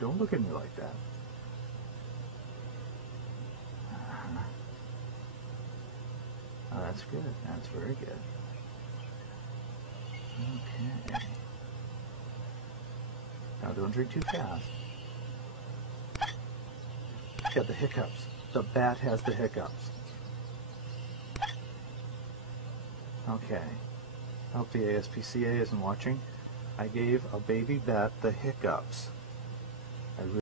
don't look at me like that. Oh, that's good. That's very good. Okay. Now don't drink too fast. Get the hiccups. The bat has the hiccups. Okay. I hope the ASPCA isn't watching. I gave a baby bat the hiccups.